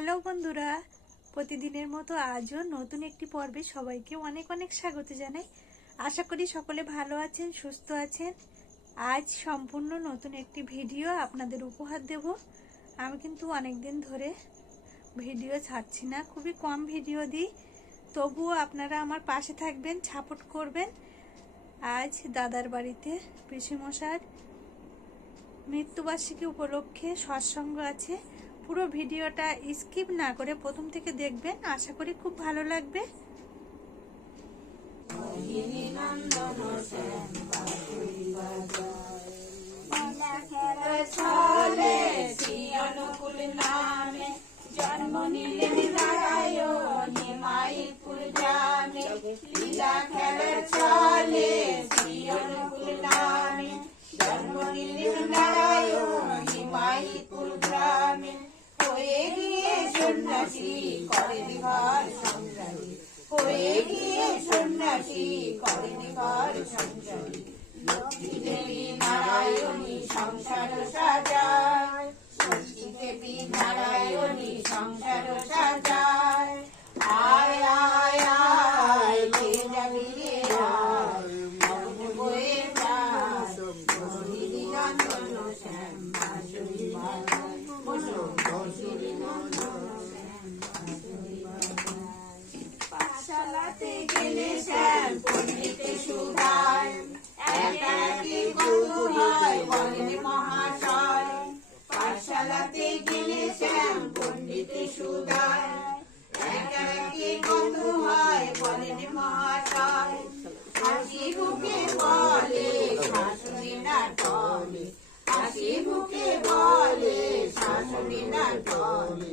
Hello বন্ধুরা, প্রতিদিনের মতো আজও নতুন একটি পর্বে সবাইকে অনেক অনেক স্বাগত জানাই। আশা করি সকলে ভালো আছেন, সুস্থ আছেন। আজ সম্পূর্ণ নতুন একটি ভিডিও আপনাদের উপহার দেব। আমি কিন্তু অনেক দিন ধরে ভিডিও ছাড়ছি না, খুবই কম ভিডিও দিই। তবুও আপনারা আমার পাশে থাকবেন, সাপোর্ট করবেন। আজ দাদার বাড়িতে পিসিমশার মৃত্যুবার্ষিকী উপলক্ষে সৎসঙ্গ আছে। পুরো ভিডিওটা স্কিপ না করে প্রথম থেকে দেখবেন আশা করি খুব ভালো লাগবে জন্ম নিলেন নারায়ণী মাইপুর লীলা নামে জন্ম নারায়ণী গ্রামে হয়ে গিয়ে সন্ন্যাসী করেন ঘর সংসারী হয়ে নারায়ণী সংসার সাজায়। আয় আয় আয় কে যাবি রে আয় মন বয়ে যায় বসিরি নন্দন শ্যাম বাঁশরি বাজায় বসো বসিরি নন্দন শ্যাম বাঁশরি বাজায় পাঠশালাতে গেলে শ্যাম সুধায় একাকি কত হয় বলেন মহাশয়। পাঠশালাতে গেলে শ্যাম পণ্ডিতে সুধায় একাকি কত হয় বলেন মহাশয়। হাসি বুকে বলে শাসনে না টলে। হাসি বুকে বলে শাসনে না টলে।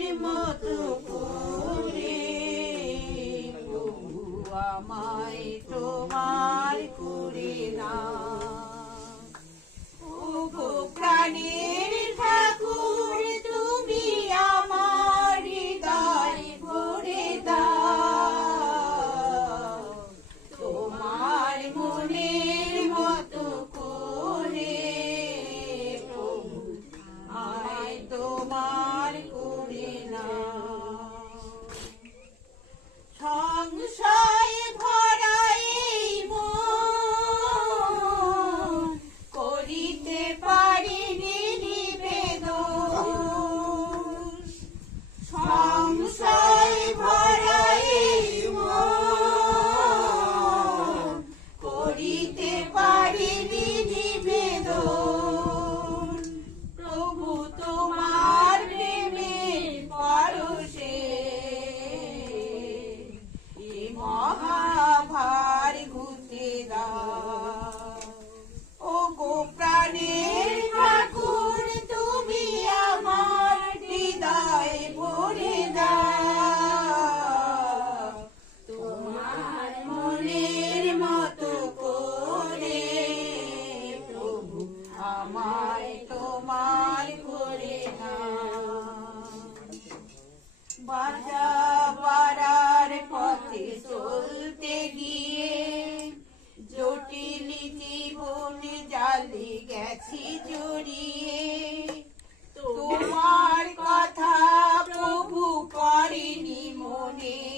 মনে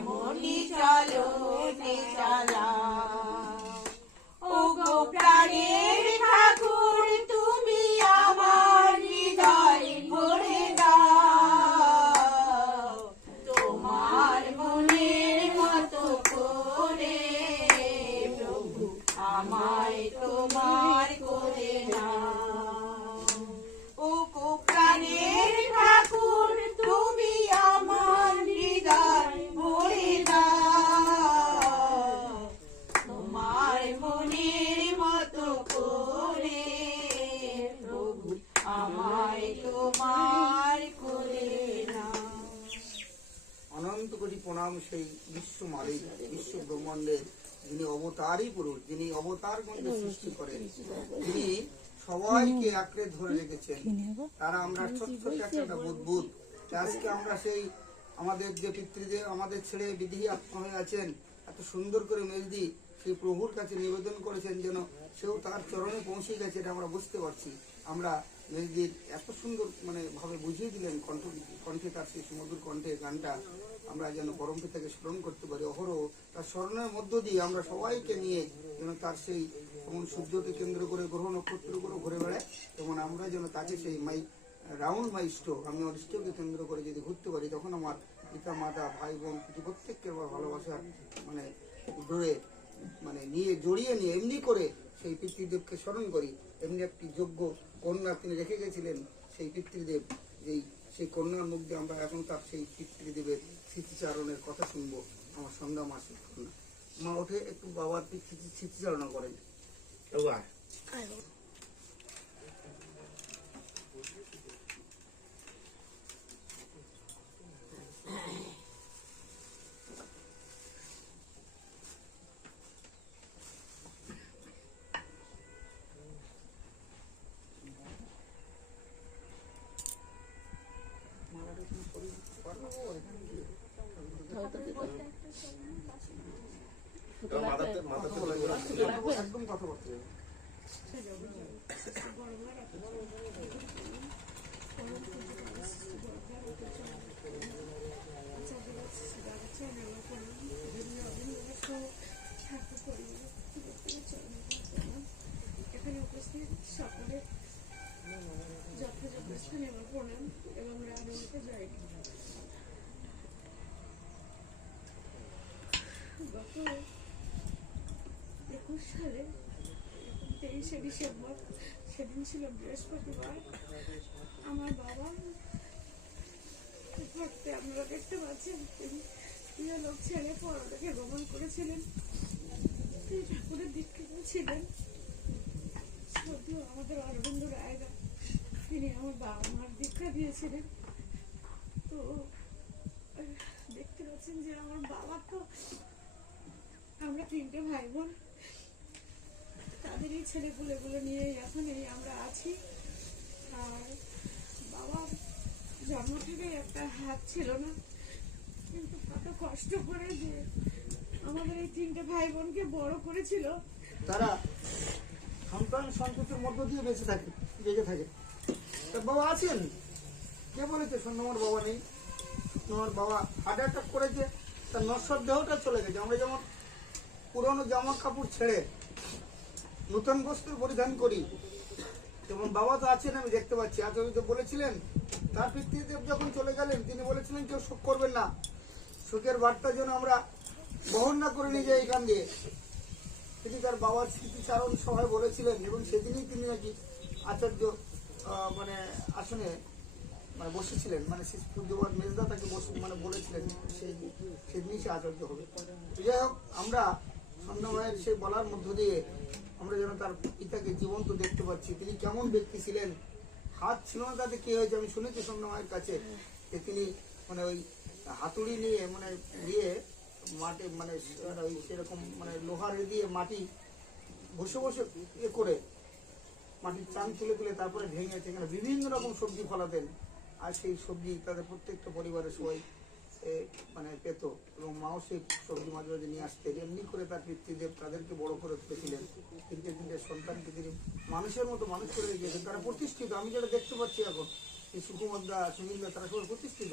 এমনই চলো চালা। ও গো প্রাণের ব্রহ্মাণ্ডের যিনি অবতারই পুরুষ যিনি অবতার গণকে সৃষ্টি করেন তিনি সবাইকে আঁকড়ে ধরে রেখেছেন। তারা আমরা ছোট্ট ছোট্ট একটা বুদবুদ আজকে আমরা সেই আমাদের যে পিতৃদেব আমাদের ছেড়ে বিধি আত্মা হয়ে আছেন এত সুন্দর করে মেজদি সেই প্রভুর কাছে নিবেদন করেছেন যেন সেও তার চরণে পৌঁছে গেছে এটা আমরা বুঝতে পারছি। আমরা মেজদির এত সুন্দর মানে ভাবে বুঝিয়ে দিলেন কণ্ঠ কণ্ঠে তার সেই সুমধুর কণ্ঠে গানটা। আমরা যেন পরম পিতাকে স্মরণ করতে পারি। অহরহ তার স্মরণের মধ্য দিয়ে আমরা সবাইকে নিয়ে যেন তার সেই যেমন সূর্যকে কেন্দ্র করে গ্রহ করে ঘুরে বেড়ায় তেমন আমরা যেন তাকে সেই মাই রাউন্ড মাই স্টো আমি আমার স্টোকে কেন্দ্র করে যদি ঘুরতে পারি, তখন আমার পিতা, মাতা, ভাই, বোন প্রতি প্রত্যেককে আমার ভালোবাসার মানে ধরে মানে নিয়ে, জড়িয়ে নিয়ে এমনি করে সেই পিতৃদেবকে স্মরণ করি। এমনি একটি যোগ্য কন্যা তিনি রেখে গেছিলেন সেই পিতৃদেব, যেই সেই কন্যার মুখ দিয়ে আমরা এখন তার সেই পিতৃদেবের স্মৃতিচারণের কথা শুনব, আমার সন্ধ্যা মাসের কন্যা। মা ওঠে, একটু বাবার স্মৃতি- স্মৃতিচারণা করেন। একদম কথা বলতে হবে। এখানে উপস্থিত সকলে যথাযথ স্থানে আমার প্রণাম এবং রাজনীতিতে জয় গত একুশ সালে ডিসেম্বর সেদিন ছিল বৃহস্পতিবার। আমার বাবা থাকতে আপনারা দেখতে পাচ্ছেন, তিনি প্রিয় লোক পরলোকে গমন করেছিলেন। তিনি ঠাকুরের ছিলেন আমাদের অরবিন্দ রায়রা, তিনি আমার বাবা মার দীক্ষা দিয়েছিলেন। তো, দেখতে পাচ্ছেন যে আমার বাবা তো আমরা তিনটে ভাই বোন। তাদেরই ছেলেপুলেগুলো নিয়ে এখন এই আমরা আছি। আর বাবার জন্ম থেকে একটা হাত ছিল না। কিন্তু কত কষ্ট করে যে আমাদের এই তিনটে ভাই বোনকে বড় করেছিল। তারা সন্তান সন্ততির মধ্য দিয়ে বেঁচে থাকে বেঁচে থাকে। তা বাবা আছেন? কে বলেছে? সন্ধ্যমার বাবা নেই। আমার বাবা হার্ট অ্যাটাক করেছে। তার নশ্বর দেহটা চলে গেছে। আমরা যেমন পুরনো জামা কাপড় ছেড়ে নতুন বস্ত্র পরিধান করি। যেমন বাবা তো আছেন, আমি দেখতে পাচ্ছি। আচার্য বলেছিলেন, তার পিতৃদেব যখন চলে গেলেন, তিনি বলেছিলেন কেউ শোক করবেন না। শোকের বার্তা যেন আমরা বহন না করে নিয়ে যাই এখান দিয়ে। তিনি তার বাবার স্মৃতিচারণ সভায় বলেছিলেন, এবং সেদিনই তিনি নাকি আচার্য মানে আসনে মানে বসেছিলেন। মানে সে পূজ্যবাদ মেজদা তাকে বসে মানে বলেছিলেন সেই সেদিনই সে আচার্য হবে। যাই হোক, আমরা সন্ধ্যামায়ের সেই বলার মধ্য দিয়ে আমরা যেন তার পিতাকে জীবন্ত দেখতে পাচ্ছি। তিনি কেমন ব্যক্তি ছিলেন? হাত ছিল না তাতে কি হয়েছে? আমি শুনেছি সন্ধ্যামায়ের কাছে যে তিনি মানে ওই হাতুড়ি নিয়ে মানে দিয়ে মাটি মানে ওই সেরকম মানে লোহার দিয়ে মাটি বসে বসে ইয়ে করে মাটির চান তুলে তুলে তারপরে ভেঙে সেখানে বিভিন্ন রকম সবজি ফলাতেন। আর সেই সবজি তাদের প্রত্যেকটা পরিবারের সবাই মানে পেত এবং মাও সেই সবজি মাঝে মাঝে নিয়ে আসতেন এমনি করে তার পিতৃদেব তাদেরকে বড় করে তুলেছিলেন। তিনটে তিনটে সন্তানকে তিনি মানুষের মতো মানুষ করে রেখেছেন, তারা প্রতিষ্ঠিত। আমি যেটা দেখতে পাচ্ছি এখন এই সুকুমারদা, সুনীলদা, তারা সবাই প্রতিষ্ঠিত।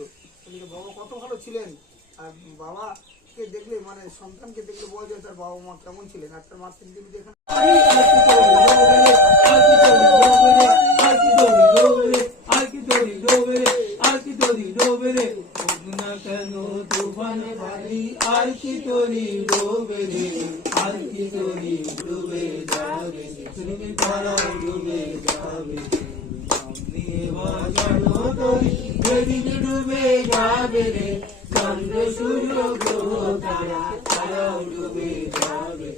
বাবা কত ভালো ছিলেন? আর বাবাকে দেখলে মানে সন্তানকে দেখলে বোঝা যায় তার বাবা মা কেমন ছিলেন। আর তার মাতৃদেবী এখানে ডুবে যাবে সেদিন ডুবে যাবে রে চন্দ্র সূর্য গ্রহ তারা তারাও ডুবে যাবে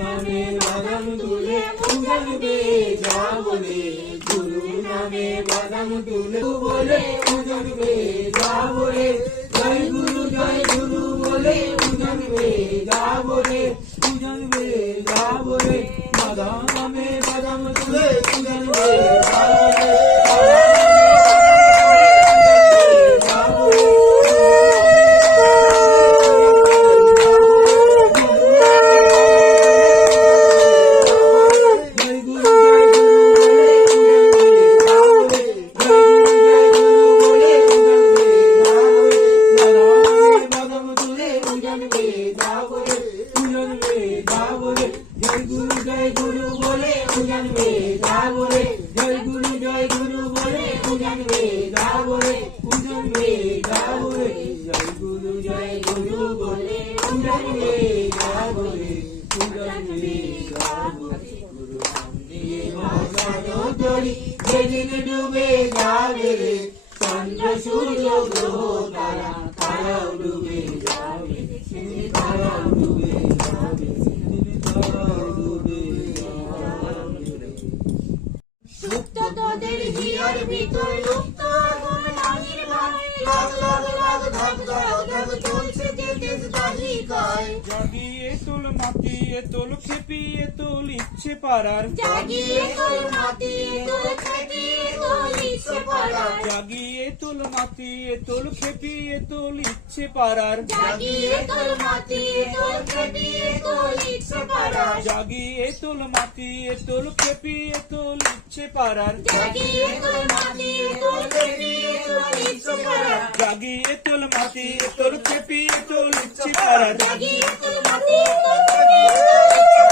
জানে বাদাম তুলে বলে গুরু নামে বাদাম বলে উদান গুরু জয় গুরু বলে উদান বলে উদান বলে বাদাম রে জানবে যাব রে জয় গুরু জয় গুরু বলে জানবে যাব রে জানবে যাব রে গুরু নাম নিয়ে বাজানো তরি যেদিন ডুবে যাবে রে চন্দ্র সূর্য গ্রহ চলছে যে দেশ দাহিকায় জাগিয়ে তোল মাতিয়ে তোল খেপিয়ে তোল ইচ্ছে পারার জাগিয়ে তোর মাতিয়ে তোর খেপিয়ে তোর ইচ্ছে পাড়ার জাগিয়ে তোল মাতিয়ে তোল খেপিয়ে তোল ইচ্ছে পারার জাগিয়ে তোর মাতিয়ে খেপিয়ে তোর ইচ্ছে পাড়ার জাগিয়ে তোল মাতিয়ে তোল খেপিয়ে তোল ইচ্ছে জাগিয়ে মাতিয়ে পাড়ার জাগিয়ে তোল মাতিয়ে তোল খেপিয়ে তোল ইচ্ছে পারার জাগিয়ে। তোর মাতিয়ে তোর খেপিয়ে তোর ইচ্ছে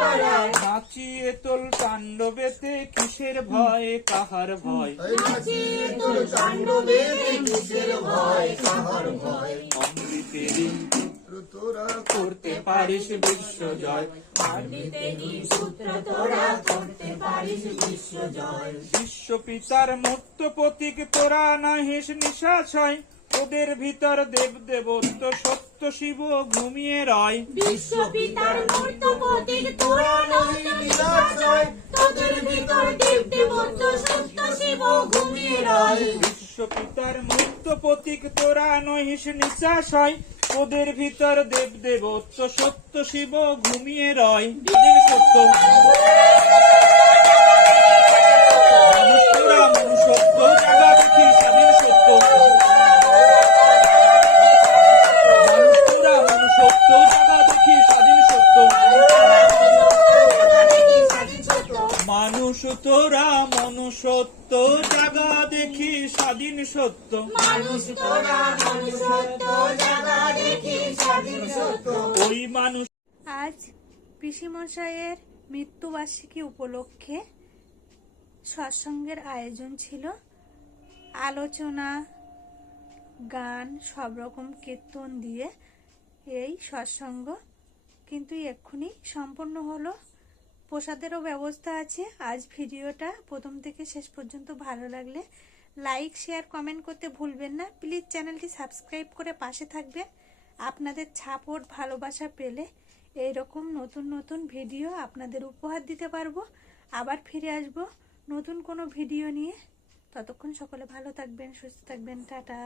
নাচিয়ে তোল তাণ্ডবেতে কিসের ভয় কাহার ভয়? নাচিয়ে তোর তাণ্ডবে কিসের ভয় কাহার ভয়? অমৃতেরই তোরা করতে পারিস বিশ্ব জয়। পাণ্ডিতেরই সূত্র তোরা করতে পারিস বিশ্ব পিতার মূর্ত প্রতীক তোরা নাহিস নিশাছয় তোদের ভিতর দেব দেবত্ব সত্য শিব ঘুমিয়ে রয়। বিশ্ব পিতার মূর্ত প্রতীক তোরা নয় নিরাশ্রয় তোদের ভিতর দেব দেবত্ব সত্য শিব ঘুমিয়ে রয়। বিশ্ব পিতার মূর্ত প্রতীক তোরা নহিস তোদের ভিতর দেব দেবত্ব সত্য শিব ঘুমিয়ে রয়। সত্য স্বাধীন সত্য? সত্য। মানুষ তোরা মনুষ্যত্ব জাগা দেখি স্বাধীন সত্য। ওই মানুষ আজ পিসিমশাইয়ের মৃত্যুবার্ষিকী উপলক্ষে সৎসঙ্গের আয়োজন ছিল। আলোচনা গান সব রকম কীর্তন দিয়ে এই সৎসঙ্গ কিন্তু এক্ষুনি সম্পূর্ণ হলো। প্রসাদেরও ব্যবস্থা আছে। আজ ভিডিওটা প্রথম থেকে শেষ পর্যন্ত ভালো লাগলে লাইক, শেয়ার, কমেন্ট করতে ভুলবেন না। প্লিজ চ্যানেলটি সাবস্ক্রাইব করে পাশে থাকবেন। আপনাদের ছাপোর্ট ভালোবাসা পেলে এইরকম নতুন নতুন ভিডিও আপনাদের উপহার দিতে পারব। আবার ফিরে আসব নতুন কোনো ভিডিও নিয়ে। ততক্ষণ সকলে ভালো থাকবেন, সুস্থ থাকবেন। টাটা।